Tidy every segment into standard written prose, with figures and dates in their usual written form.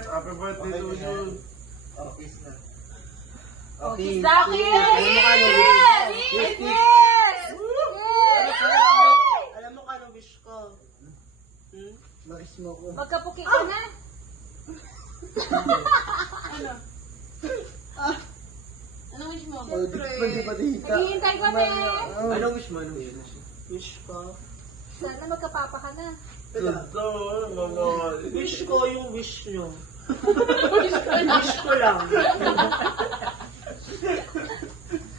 Yes, happy birthday to you. Oh, kiss na. Okay. Okay. Sa akin! Yes! Yes! Alam mo kano wish ko? Nakis mo ko. Magkapuki ka na. Ano? Ano wish mo? Hindi pa dita. Naghihintay ka na. Ano wish mo? Ano wish mo? Wish ko? Sana magkapapa ka na. Ito, mga... Wish ko yung wish nyo. Wish ko lang.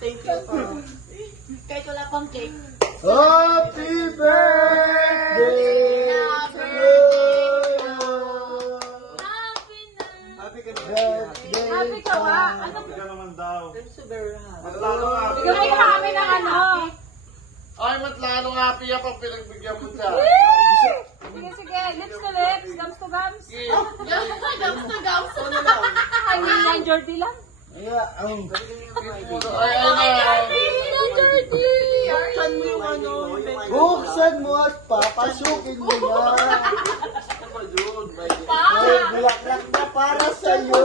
Thank you po. Kahit wala pang cake. Happy birthday! Happy Happy ka birthday! Happy ka ba? Ano? Happy ka naman daw. I'm so very happy. Matlalo happy. Bigyan mo kami ng ano. Ay, matlalo happy ako pinagbigyan mo siya. Sige, sige. Lips to lips. Gums to gums. Gams na gams. Ay, yung Jordy lang. Buksan mo yung ano. Buksan mo at papasukin mo na. Ay, bulaklak na para sa'yo.